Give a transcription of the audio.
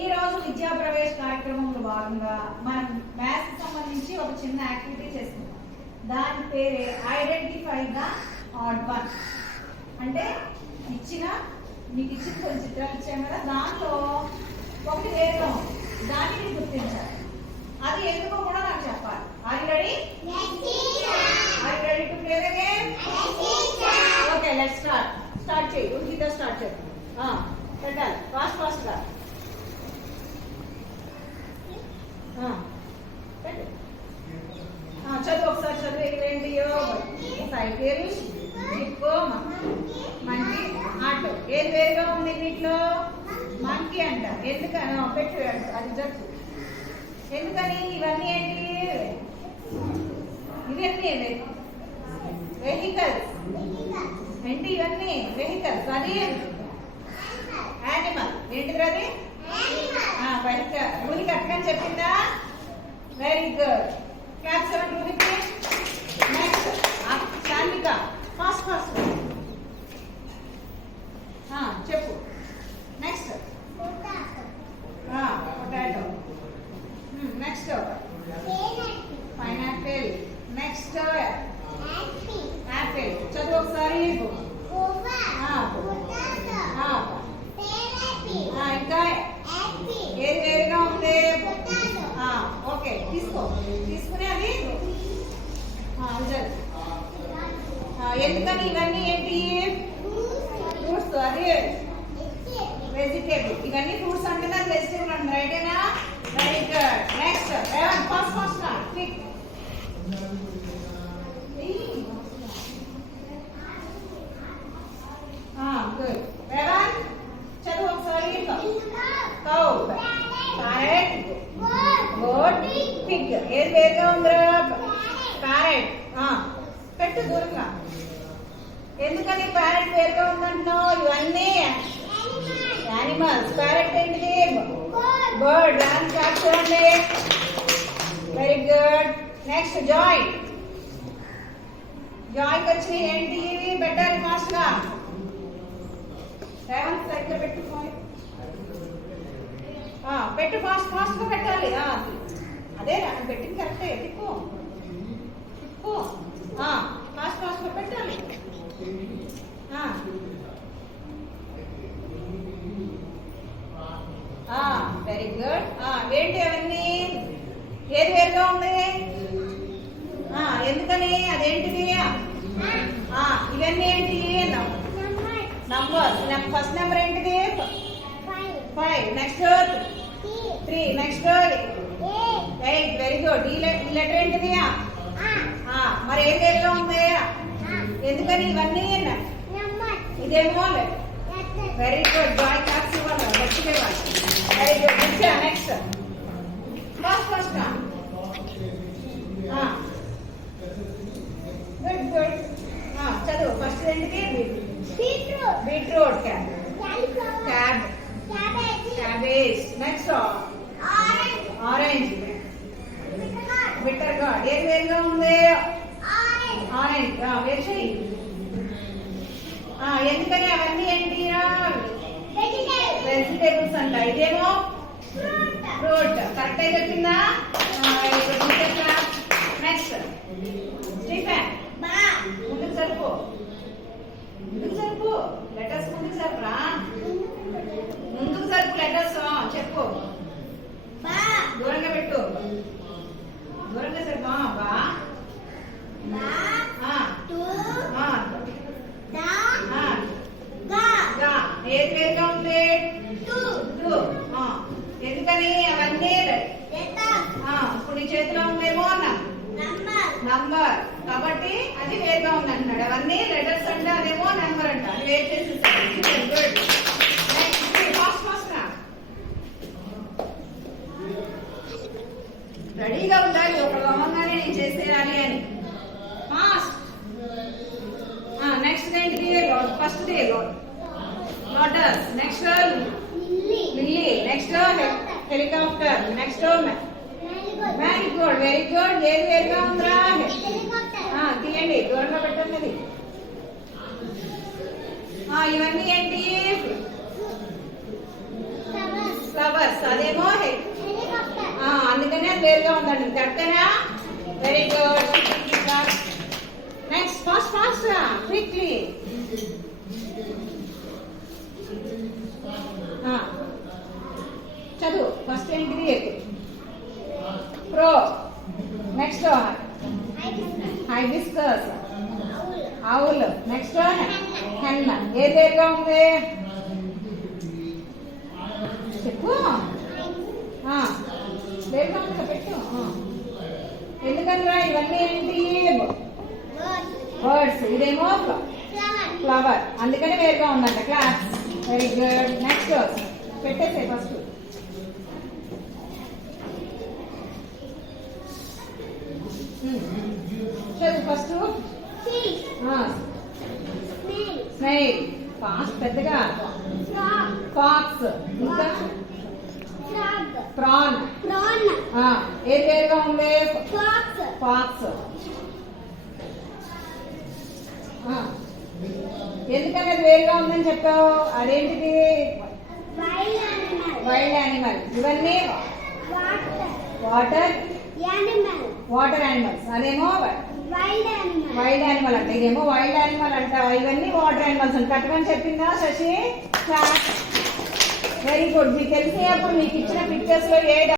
ఈ రోజు విద్యా ప్రవేశ కార్యక్రమంలో భాగంగా మనం మ్యాథ్స్ సంబంధించి ఒక చిన్న యాక్టివిటీ చేస్తున్నాం. దాని పేరే ఐడెంటిఫై ద ఆడ్ వన్. అంటే మీకు ఇచ్చిన కొన్ని చిత్రాలు ఇచ్చాం కదా, దాంట్లో ఒకటి వేరుగా ఉంది, దాన్ని మీరు గుర్తించాలి. అది ఎందుకో కూడా నాకు చెప్పాలి. Are you ready? To play the game? Okay, let's start చేయి. ఉల్కితో స్టార్ట్ చేద్దాం. పెట్టాలి ఫాస్ట్ గా. చదువు ఒకసారి చదువు. ఏంటియో సైకిల్, జిప్పు, మంకీ, ఆటో. ఏది వేరుగా ఉంది వీటిలో? మంకీ అంట. ఎందుకని పెట్టు, అది జరుపు. ఎందుకని? ఇవన్నీ ఏంటి? ఇవన్నీ వెహికల్స్. ఏంటి ఇవన్నీ? వెహికల్స్. అది యానిమల్. ఏంటిది అది? వెహికల్. రూహికి అట్లని చెప్పిందా? Very good. క్లాప్స్ అవ్వండి రూహికి. నెక్స్ట్ శాంతిక, ఫాస్ట్ చెప్పు. Next potato. Next pineapple. Next Apple. చదువు ఒకసారి. ఇంకా ఏది వేరుగా ఉంది? ఓకే, తీసుకుని అది ఎందుకని? ఇవన్నీ ఏంటి? ఫ్రూట్స్. అది వెజిటేబుల్. ఇవన్నీ ఫ్రూట్స్ అంటే అది వెజిటేబుల్ అండి. రైటేనా? Very good. Next fast quick. Good. Revan చదువు ఒకసారి. Cow, parrot, goat, pig. ఏది వేరుగా ఉందిరా? ప్యారెట్. పెట్టు దూరంగా. ఎందుకని ప్యారెట్ వేరుగా ఉందంటున్నావు? ఇవన్నీ యానిమల్స్. ప్యారెట్ ఏంటిది? బర్డ్. దాన్ని క్లాప్ చూడండి. Very good. Next Joy. జాయ్కి వచ్చినాయి ఏంటి? పెట్టాలి ఫాస్ట్ గా. రేవంత్ సైకిల్ పెట్టు. పెట్టు ఫాస్ట్ గా పెట్టాలి. అదే పెట్టింది కరెక్టే. తిప్పు ఫాస్ట్ గా పెట్టాలి. Very good. ఏంటి అవన్నీ? ఏది వేరుగా ఉంది? ఎందుకని? అదేంటిది? ఇవన్నీ ఏంటి? నంబర్స్. ఫస్ట్ నెంబర్ ఏంటిది? 5. నెక్స్ట్ 3. నెక్స్ట్ 8. Very good. ఈ లెటర్ ఏంటిది? మరి ఏం వేరుగా ఉంది? ఎందుకని? ఇవన్నీ ఇదేమో. Very good. జాయ్ క్లాప్స్ ఇవ్వాలి. Very good. Next fast good. చదువు. ఫస్ట్ ఏంటిది? Beetroot. Cabbage. Next orange. Bitter gourd. ఏది వేరుగా ఉంది? ఆరెంజ్. వేరు చెయ్యి. ఎందుకని? అవన్నీ ఏంటి? వెజిటేబుల్స్ అంట. ఇదేమో ఫ్రూట్. కరెక్ట్ అయితే చెప్పిందా? Next Stephen. ముందుకు సరుపు. లెటర్స్ ముందుకు సరుపురా. ముందుకు సరుపు లెటర్స్. చెప్పు. దూరంగా పెట్టు. దూరంగా సరుపు. ఏది వేరుగా ఉంది? ఎందుకని? అవన్నీ ఇప్పుడు నీ చేతిలో ఉందేమో నంబర్, కాబట్టి అది వేరుగా ఉంది అంటున్నాడు. అవన్నీ లెటర్స్ అంటే అదేమో నెంబర్ అంట. అది వేరు చేసేసాడు. గుడ్. ఫాస్ట్ రెడీగా ఉండాలి. ఒకళ్ళు అవ్వగానే నేను చేసేయాలి అని. ఫాస్ట్. నెక్స్ట్ ఏంటిది? First day lotus. Next lily. Next helicopter. Next Marie Gold. Very good. ఏది వేరుగా ఉందిరా? తీయండి, దూరంగా పెట్టండి. ఇవన్నీ ఏంటి? ఫ్లవర్స్. వేరుగా ఉందండి. కరెక్టేనా? Very good. Next fast fast quickly. చదువు. ఫస్ట్ ఏంటిది? ప్రో. Next hibiscus. Owl. Next hen. ఏది వేరుగా ఉంది చెప్పు. వేరుగా ఉంది పెట్టు. ఎందుకనరా ఇవన్నీ ఏంటి? బర్డ్స్. ఇదేమో ఫ్లవర్, అందుకని వేరుగా ఉందంట. క్లాస్. Very good. నెక్స్ట్ పెట్టేసే ఫస్ట్. చదువు ఫస్ట్. స్నేక్. ఫాస్ట్ పెద్దగా. ఫాక్స్. ఇంకా ప్రాన్. ఏది వేరుగా ఉంది? ఫాక్స్. ఎందుకని అది వేరుగా ఉందని చెప్పావు? అదేంటిది? Wild animal. ఇవన్నీ వాటర్ యానిమల్స్. అదేమో వైల్డ్ యానిమల్ అంట. ఇదేమో వైల్డ్ యానిమల్ అంట. ఇవన్నీ వాటర్ యానిమల్స్ అంట. కరెక్ట్గా చెప్పిందా శశి? Very good. మీకు తెలిసినప్పుడు మీకు ఇచ్చిన పిక్చర్స్ లో ఏ